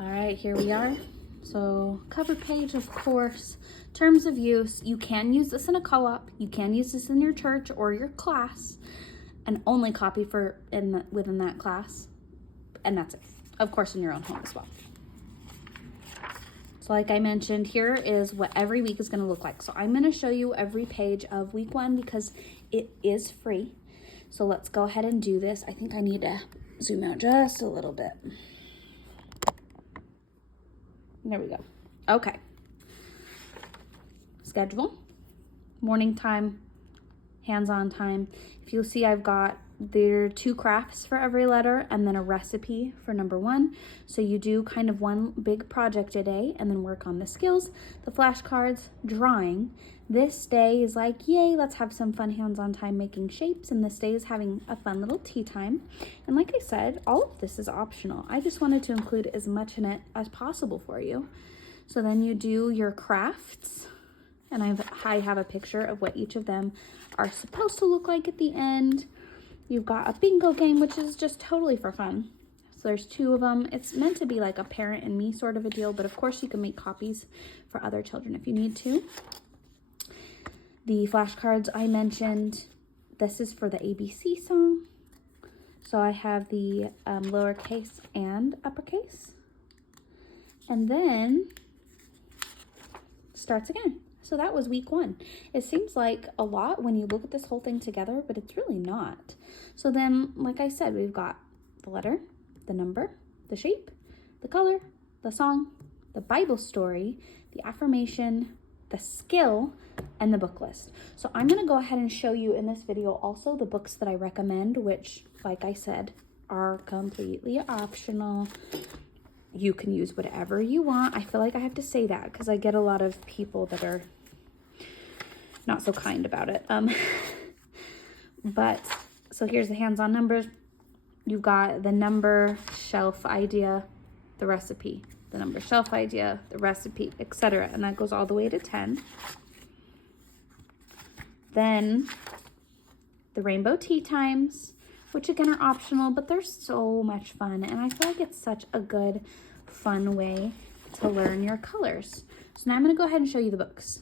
All right, here we are. So cover page, of course, terms of use. You can use this in a co-op. You can use this in your church or your class, and only copy within that class. And that's it. Of course, in your own home as well. So like I mentioned, here is what every week is going to look like. So I'm going to show you every page of week 1 because it is free. So let's go ahead and do this. I think I need to zoom out just a little bit. There we go. Okay. Schedule, morning time, hands-on time. If you'll see, there are 2 crafts for every letter and then a recipe for number 1. So you do kind of one big project a day and then work on the skills. The flashcards, drawing. This day is like, yay, let's have some fun hands-on time making shapes. And this day is having a fun little tea time. And like I said, all of this is optional. I just wanted to include as much in it as possible for you. So then you do your crafts. And I have a picture of what each of them are supposed to look like at the end. You've got a bingo game, which is just totally for fun. So there's 2 of them. It's meant to be like a parent and me sort of a deal, but of course you can make copies for other children if you need to. The flashcards I mentioned, this is for the ABC song. So I have the lowercase and uppercase. And then starts again. So that was week 1. It seems like a lot when you look at this whole thing together, but it's really not. So then, like I said, we've got the letter, the number, the shape, the color, the song, the Bible story, the affirmation, the skill, and the book list. So I'm going to go ahead and show you in this video also the books that I recommend, which, like I said, are completely optional. You can use whatever you want. I feel like I have to say that because I get a lot of people that are not so kind about it. But so here's the hands-on numbers. You've got the number, shelf idea, the recipe, the number, shelf idea, the recipe, etc. And that goes all the way to 10. Then the rainbow tea times, which again are optional, but they're so much fun. And I feel like it's such a good, fun way to learn your colors. So now I'm going to go ahead and show you the books.